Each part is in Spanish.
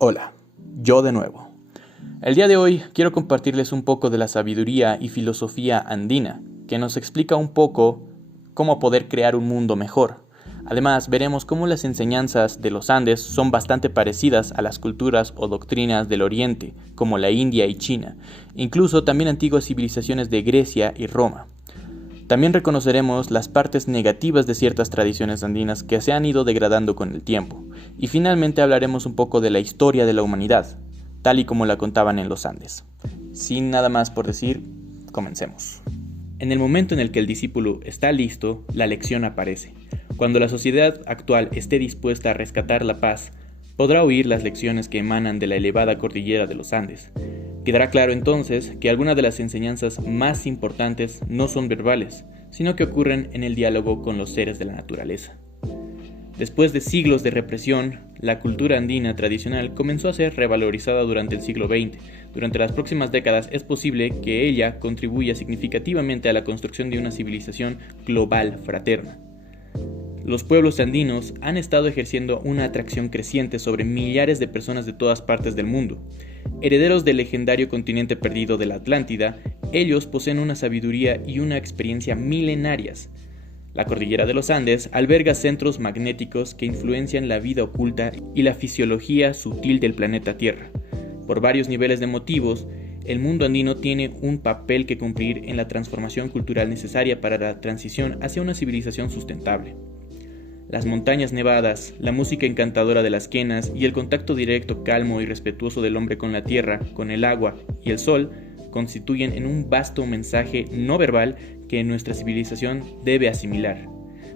Hola, yo de nuevo. El día de hoy quiero compartirles un poco de la sabiduría y filosofía andina, que nos explica un poco cómo poder crear un mundo mejor. Además, veremos cómo las enseñanzas de los Andes son bastante parecidas a las culturas o doctrinas del Oriente, como la India y China, incluso también antiguas civilizaciones de Grecia y Roma. También reconoceremos las partes negativas de ciertas tradiciones andinas que se han ido degradando con el tiempo. Y finalmente hablaremos un poco de la historia de la humanidad, tal y como la contaban en los Andes. Sin nada más por decir, comencemos. En el momento en el que el discípulo está listo, la lección aparece. Cuando la sociedad actual esté dispuesta a rescatar la paz, podrá oír las lecciones que emanan de la elevada cordillera de los Andes. Quedará claro entonces que algunas de las enseñanzas más importantes no son verbales, sino que ocurren en el diálogo con los seres de la naturaleza. Después de siglos de represión, la cultura andina tradicional comenzó a ser revalorizada durante el siglo XX. Durante las próximas décadas es posible que ella contribuya significativamente a la construcción de una civilización global fraterna. Los pueblos andinos han estado ejerciendo una atracción creciente sobre millares de personas de todas partes del mundo. Herederos del legendario continente perdido de la Atlántida, ellos poseen una sabiduría y una experiencia milenarias. La cordillera de los Andes alberga centros magnéticos que influencian la vida oculta y la fisiología sutil del planeta Tierra. Por varios niveles de motivos, el mundo andino tiene un papel que cumplir en la transformación cultural necesaria para la transición hacia una civilización sustentable. Las montañas nevadas, la música encantadora de las quenas y el contacto directo, calmo y respetuoso del hombre con la tierra, con el agua y el sol constituyen en un vasto mensaje no verbal que nuestra civilización debe asimilar,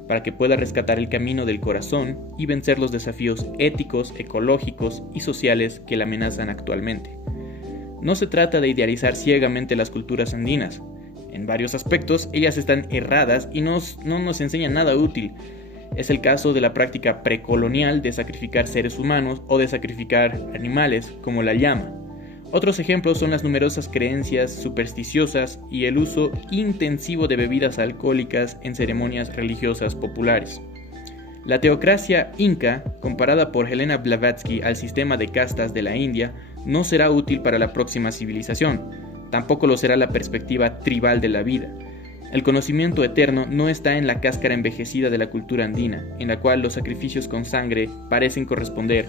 para que pueda rescatar el camino del corazón y vencer los desafíos éticos, ecológicos y sociales que la amenazan actualmente. No se trata de idealizar ciegamente las culturas andinas. En varios aspectos, ellas están erradas y no nos enseñan nada útil. Es el caso de la práctica precolonial de sacrificar seres humanos o de sacrificar animales, como la llama. Otros ejemplos son las numerosas creencias supersticiosas y el uso intensivo de bebidas alcohólicas en ceremonias religiosas populares. La teocracia inca, comparada por Helena Blavatsky al sistema de castas de la India, no será útil para la próxima civilización. Tampoco lo será la perspectiva tribal de la vida. El conocimiento eterno no está en la cáscara envejecida de la cultura andina, en la cual los sacrificios con sangre parecen corresponder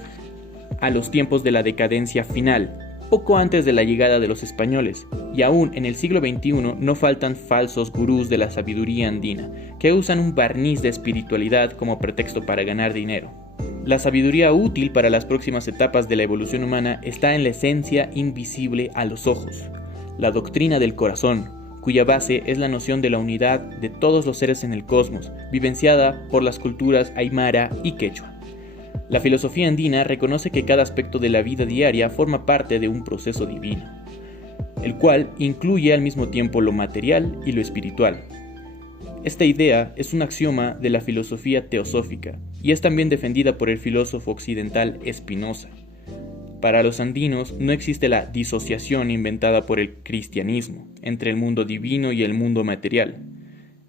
a los tiempos de la decadencia final, poco antes de la llegada de los españoles, y aún en el siglo XXI no faltan falsos gurús de la sabiduría andina, que usan un barniz de espiritualidad como pretexto para ganar dinero. La sabiduría útil para las próximas etapas de la evolución humana está en la esencia invisible a los ojos, la doctrina del corazón, cuya base es la noción de la unidad de todos los seres en el cosmos, vivenciada por las culturas aymara y quechua. La filosofía andina reconoce que cada aspecto de la vida diaria forma parte de un proceso divino, el cual incluye al mismo tiempo lo material y lo espiritual. Esta idea es un axioma de la filosofía teosófica y es también defendida por el filósofo occidental Spinoza. Para los andinos no existe la disociación inventada por el cristianismo entre el mundo divino y el mundo material.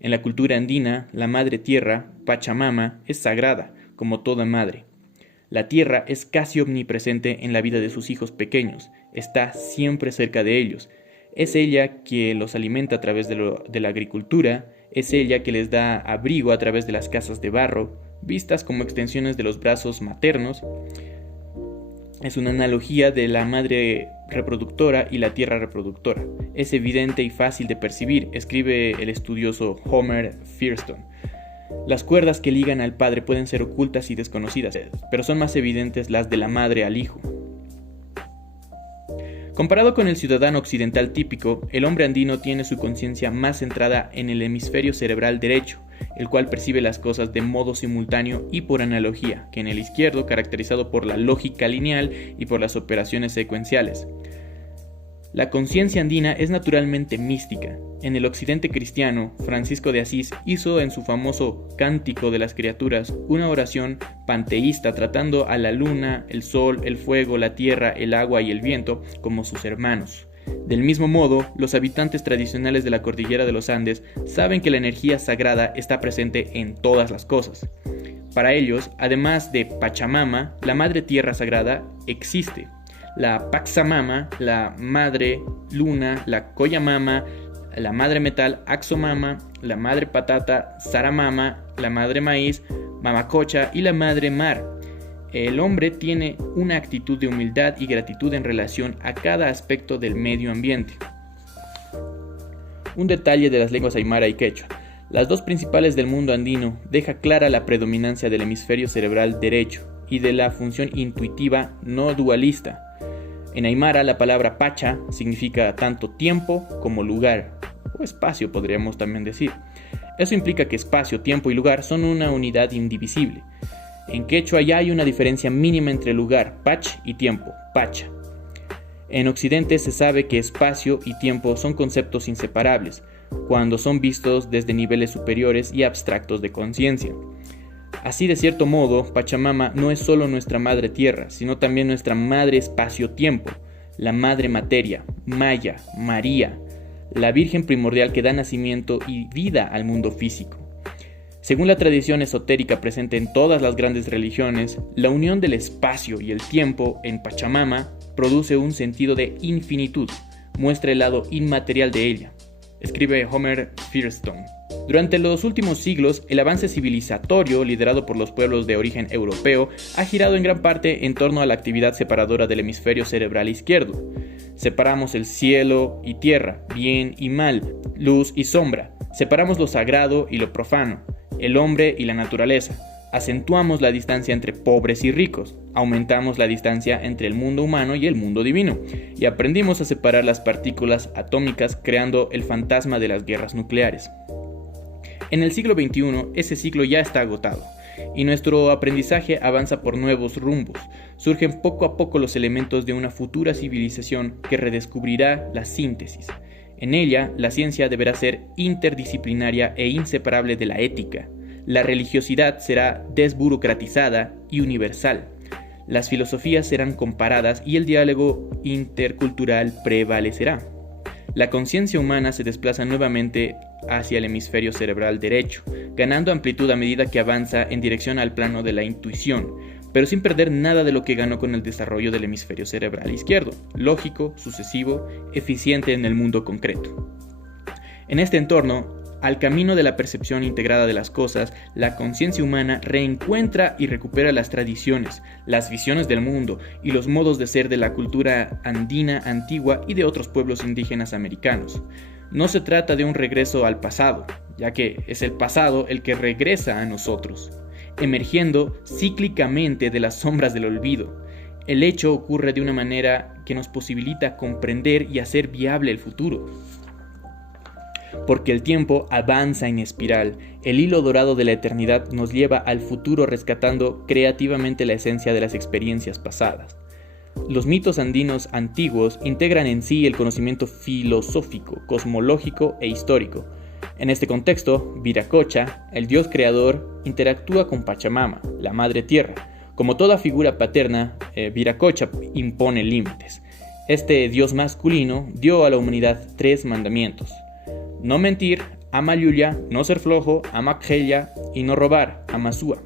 En la cultura andina, la madre tierra, Pachamama, es sagrada, como toda madre. La tierra es casi omnipresente en la vida de sus hijos pequeños, está siempre cerca de ellos. Es ella que los alimenta a través de la agricultura, es ella que les da abrigo a través de las casas de barro, vistas como extensiones de los brazos maternos. Es una analogía de la madre reproductora y la tierra reproductora. Es evidente y fácil de percibir, escribe el estudioso Homer Firestone. Las cuerdas que ligan al padre pueden ser ocultas y desconocidas, pero son más evidentes las de la madre al hijo. Comparado con el ciudadano occidental típico, el hombre andino tiene su conciencia más centrada en el hemisferio cerebral derecho, el cual percibe las cosas de modo simultáneo y por analogía, que en el izquierdo, caracterizado por la lógica lineal y por las operaciones secuenciales. La conciencia andina es naturalmente mística. En el occidente cristiano, Francisco de Asís hizo en su famoso Cántico de las Criaturas una oración panteísta tratando a la luna, el sol, el fuego, la tierra, el agua y el viento como sus hermanos. Del mismo modo, los habitantes tradicionales de la cordillera de los Andes saben que la energía sagrada está presente en todas las cosas. Para ellos, además de Pachamama, la madre tierra sagrada, existe la Paxamama, la madre luna, la Koyamama, la madre metal, Axomama, la madre patata, Saramama, la madre maíz, Mamacocha y la madre mar. El hombre tiene una actitud de humildad y gratitud en relación a cada aspecto del medio ambiente. Un detalle de las lenguas aymara y quechua. Las dos principales del mundo andino deja clara la predominancia del hemisferio cerebral derecho y de la función intuitiva no dualista. En aymara la palabra pacha significa tanto tiempo como lugar, o espacio podríamos también decir. Eso implica que espacio, tiempo y lugar son una unidad indivisible. En quechua ya hay una diferencia mínima entre lugar, pach, y tiempo, pacha. En Occidente se sabe que espacio y tiempo son conceptos inseparables, cuando son vistos desde niveles superiores y abstractos de conciencia. Así, de cierto modo, Pachamama no es solo nuestra madre tierra, sino también nuestra madre espacio-tiempo, la madre materia, Maya, María, la virgen primordial que da nacimiento y vida al mundo físico. Según la tradición esotérica presente en todas las grandes religiones, la unión del espacio y el tiempo en Pachamama produce un sentido de infinitud, muestra el lado inmaterial de ella. Escribe Homer Firestone. Durante los últimos siglos, el avance civilizatorio liderado por los pueblos de origen europeo ha girado en gran parte en torno a la actividad separadora del hemisferio cerebral izquierdo. Separamos el cielo y tierra, bien y mal, luz y sombra. Separamos lo sagrado y lo profano, el hombre y la naturaleza. Acentuamos la distancia entre pobres y ricos, aumentamos la distancia entre el mundo humano y el mundo divino, y aprendimos a separar las partículas atómicas creando el fantasma de las guerras nucleares. En el siglo XXI, ese ciclo ya está agotado, y nuestro aprendizaje avanza por nuevos rumbos. Surgen poco a poco los elementos de una futura civilización que redescubrirá la síntesis. En ella, la ciencia deberá ser interdisciplinaria e inseparable de la ética. La religiosidad será desburocratizada y universal. Las filosofías serán comparadas y el diálogo intercultural prevalecerá. La conciencia humana se desplaza nuevamente hacia el hemisferio cerebral derecho, ganando amplitud a medida que avanza en dirección al plano de la intuición, pero sin perder nada de lo que ganó con el desarrollo del hemisferio cerebral izquierdo, lógico, sucesivo, eficiente en el mundo concreto. En este entorno, al camino de la percepción integrada de las cosas, la conciencia humana reencuentra y recupera las tradiciones, las visiones del mundo y los modos de ser de la cultura andina antigua y de otros pueblos indígenas americanos. No se trata de un regreso al pasado, ya que es el pasado el que regresa a nosotros, emergiendo cíclicamente de las sombras del olvido. El hecho ocurre de una manera que nos posibilita comprender y hacer viable el futuro. Porque el tiempo avanza en espiral, el hilo dorado de la eternidad nos lleva al futuro rescatando creativamente la esencia de las experiencias pasadas. Los mitos andinos antiguos integran en sí el conocimiento filosófico, cosmológico e histórico. En este contexto, Viracocha, el dios creador, interactúa con Pachamama, la madre tierra. Como toda figura paterna, Viracocha impone límites. Este dios masculino dio a la humanidad 3 mandamientos. No mentir, Amayuya, no ser flojo, Amakheya y no robar, Amasua.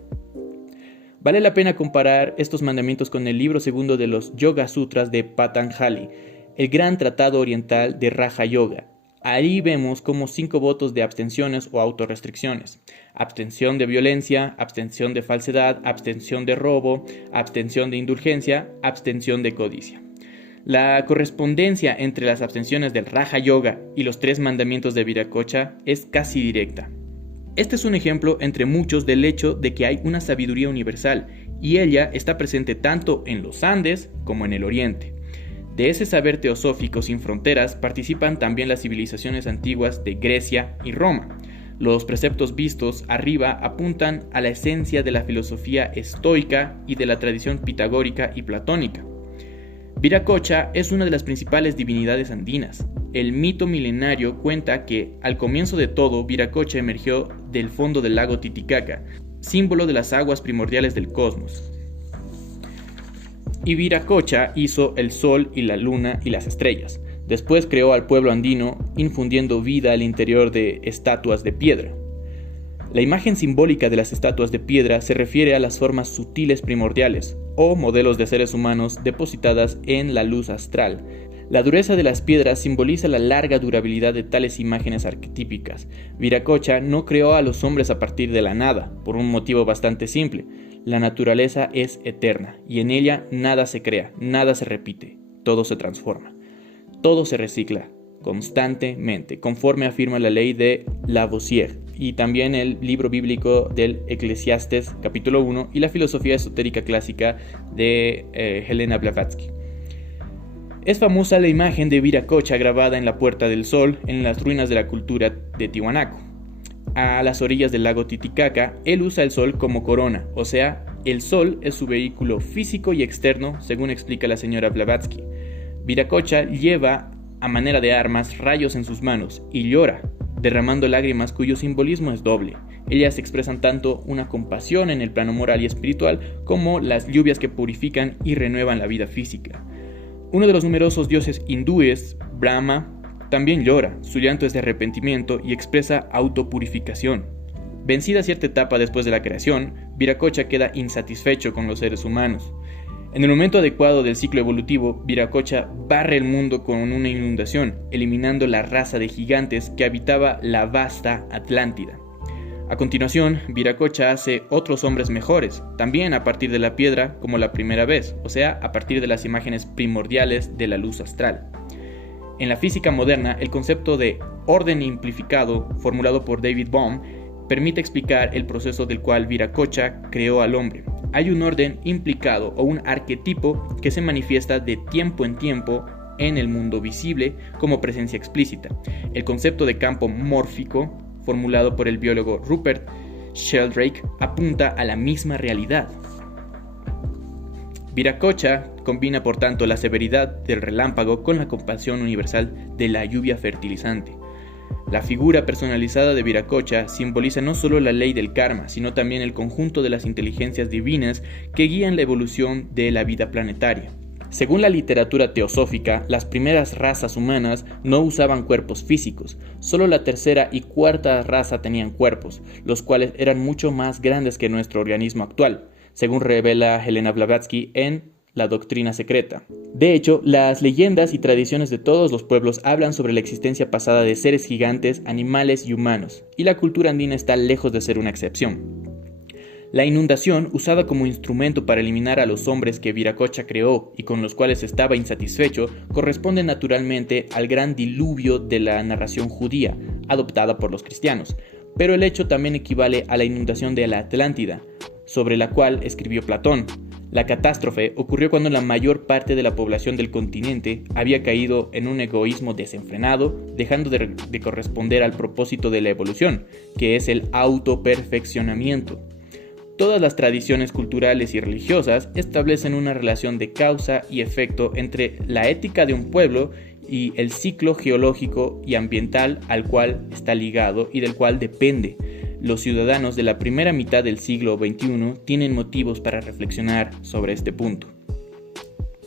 Vale la pena comparar estos mandamientos con el libro segundo de los Yoga Sutras de Patanjali, el gran tratado oriental de Raja Yoga. Ahí vemos como 5 votos de abstenciones o autorrestricciones: abstención de violencia, abstención de falsedad, abstención de robo, abstención de indulgencia, abstención de codicia. La correspondencia entre las abstenciones del Raja Yoga y los 3 mandamientos de Viracocha es casi directa. Este es un ejemplo entre muchos del hecho de que hay una sabiduría universal y ella está presente tanto en los Andes como en el Oriente. De ese saber teosófico sin fronteras participan también las civilizaciones antiguas de Grecia y Roma. Los preceptos vistos arriba apuntan a la esencia de la filosofía estoica y de la tradición pitagórica y platónica. Viracocha es una de las principales divinidades andinas. El mito milenario cuenta que, al comienzo de todo, Viracocha emergió del fondo del lago Titicaca, símbolo de las aguas primordiales del cosmos. Y Viracocha hizo el sol y la luna y las estrellas. Después creó al pueblo andino, infundiendo vida al interior de estatuas de piedra. La imagen simbólica de las estatuas de piedra se refiere a las formas sutiles primordiales, o modelos de seres humanos depositadas en la luz astral. La dureza de las piedras simboliza la larga durabilidad de tales imágenes arquetípicas. Viracocha no creó a los hombres a partir de la nada, por un motivo bastante simple. La naturaleza es eterna, y en ella nada se crea, nada se repite, todo se transforma. Todo se recicla constantemente, conforme afirma la ley de Lavoisier, y también el libro bíblico del Eclesiastés, capítulo 1, y la filosofía esotérica clásica de Helena Blavatsky. Es famosa la imagen de Viracocha grabada en la Puerta del Sol en las ruinas de la cultura de Tiwanaku. A las orillas del lago Titicaca, él usa el sol como corona, o sea, el sol es su vehículo físico y externo, según explica la señora Blavatsky. Viracocha lleva, a manera de armas, rayos en sus manos y llora, derramando lágrimas cuyo simbolismo es doble. Ellas expresan tanto una compasión en el plano moral y espiritual como las lluvias que purifican y renuevan la vida física. Uno de los numerosos dioses hindúes, Brahma, también llora. Su llanto es de arrepentimiento y expresa autopurificación. Vencida cierta etapa después de la creación, Viracocha queda insatisfecho con los seres humanos. En el momento adecuado del ciclo evolutivo, Viracocha barre el mundo con una inundación, eliminando la raza de gigantes que habitaba la vasta Atlántida. A continuación, Viracocha hace otros hombres mejores, también a partir de la piedra como la primera vez, o sea, a partir de las imágenes primordiales de la luz astral. En la física moderna, el concepto de orden amplificado, formulado por David Bohm, permite explicar el proceso del cual Viracocha creó al hombre. Hay un orden implicado o un arquetipo que se manifiesta de tiempo en tiempo en el mundo visible como presencia explícita. El concepto de campo mórfico, formulado por el biólogo Rupert Sheldrake, apunta a la misma realidad. Viracocha combina por tanto la severidad del relámpago con la compasión universal de la lluvia fertilizante. La figura personalizada de Viracocha simboliza no solo la ley del karma, sino también el conjunto de las inteligencias divinas que guían la evolución de la vida planetaria. Según la literatura teosófica, las primeras razas humanas no usaban cuerpos físicos, solo la tercera y cuarta raza tenían cuerpos, los cuales eran mucho más grandes que nuestro organismo actual, según revela Helena Blavatsky en La Doctrina Secreta. De hecho, las leyendas y tradiciones de todos los pueblos hablan sobre la existencia pasada de seres gigantes, animales y humanos, y la cultura andina está lejos de ser una excepción. La inundación, usada como instrumento para eliminar a los hombres que Viracocha creó y con los cuales estaba insatisfecho, corresponde naturalmente al gran diluvio de la narración judía, adoptada por los cristianos, pero el hecho también equivale a la inundación de la Atlántida, sobre la cual escribió Platón. La catástrofe ocurrió cuando la mayor parte de la población del continente había caído en un egoísmo desenfrenado, dejando de corresponder al propósito de la evolución, que es el autoperfeccionamiento. Todas las tradiciones culturales y religiosas establecen una relación de causa y efecto entre la ética de un pueblo y el ciclo geológico y ambiental al cual está ligado y del cual depende. Los ciudadanos de la primera mitad del siglo XXI tienen motivos para reflexionar sobre este punto.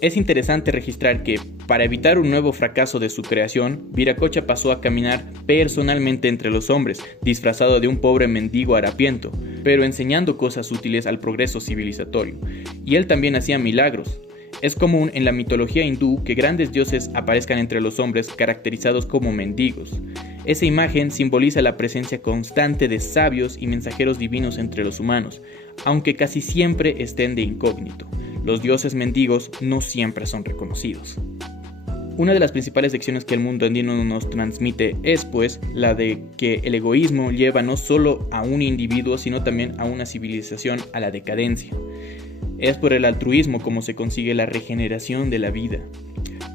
Es interesante registrar que, para evitar un nuevo fracaso de su creación, Viracocha pasó a caminar personalmente entre los hombres, disfrazado de un pobre mendigo harapiento, pero enseñando cosas útiles al progreso civilizatorio. Y él también hacía milagros. Es común en la mitología hindú que grandes dioses aparezcan entre los hombres caracterizados como mendigos. Esa imagen simboliza la presencia constante de sabios y mensajeros divinos entre los humanos, aunque casi siempre estén de incógnito. Los dioses mendigos no siempre son reconocidos. Una de las principales lecciones que el mundo andino nos transmite es, pues, la de que el egoísmo lleva no solo a un individuo, sino también a una civilización a la decadencia. Es por el altruismo como se consigue la regeneración de la vida.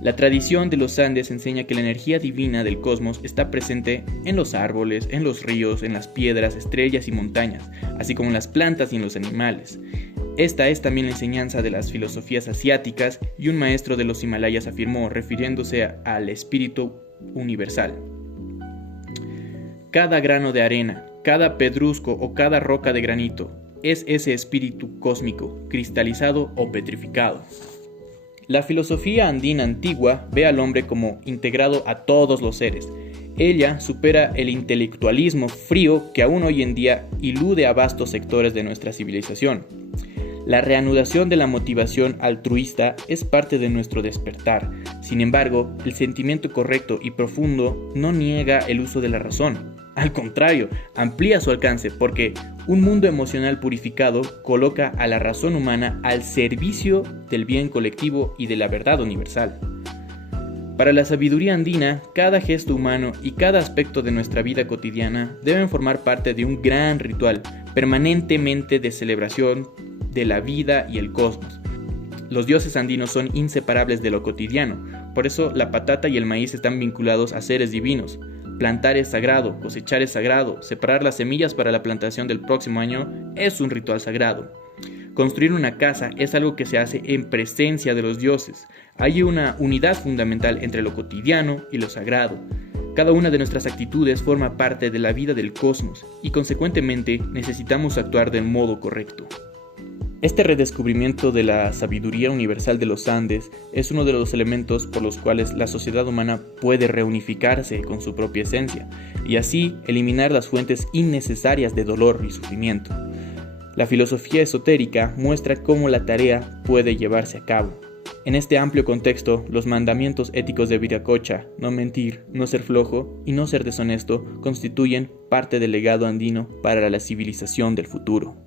La tradición de los Andes enseña que la energía divina del cosmos está presente en los árboles, en los ríos, en las piedras, estrellas y montañas, así como en las plantas y en los animales. Esta es también la enseñanza de las filosofías asiáticas y un maestro de los Himalayas afirmó, refiriéndose al espíritu universal: cada grano de arena, cada pedrusco o cada roca de granito es ese espíritu cósmico, cristalizado o petrificado. La filosofía andina antigua ve al hombre como integrado a todos los seres. Ella supera el intelectualismo frío que aún hoy en día ilude a vastos sectores de nuestra civilización. La reanudación de la motivación altruista es parte de nuestro despertar. Sin embargo, el sentimiento correcto y profundo no niega el uso de la razón. Al contrario, amplía su alcance porque un mundo emocional purificado coloca a la razón humana al servicio del bien colectivo y de la verdad universal. Para la sabiduría andina, cada gesto humano y cada aspecto de nuestra vida cotidiana deben formar parte de un gran ritual, permanentemente de celebración de la vida y el cosmos. Los dioses andinos son inseparables de lo cotidiano, por eso la patata y el maíz están vinculados a seres divinos. Plantar es sagrado, cosechar es sagrado, separar las semillas para la plantación del próximo año es un ritual sagrado. Construir una casa es algo que se hace en presencia de los dioses. Hay una unidad fundamental entre lo cotidiano y lo sagrado. Cada una de nuestras actitudes forma parte de la vida del cosmos y consecuentemente necesitamos actuar del modo correcto. Este redescubrimiento de la sabiduría universal de los Andes es uno de los elementos por los cuales la sociedad humana puede reunificarse con su propia esencia y así eliminar las fuentes innecesarias de dolor y sufrimiento. La filosofía esotérica muestra cómo la tarea puede llevarse a cabo. En este amplio contexto, los mandamientos éticos de Viracocha, no mentir, no ser flojo y no ser deshonesto, constituyen parte del legado andino para la civilización del futuro.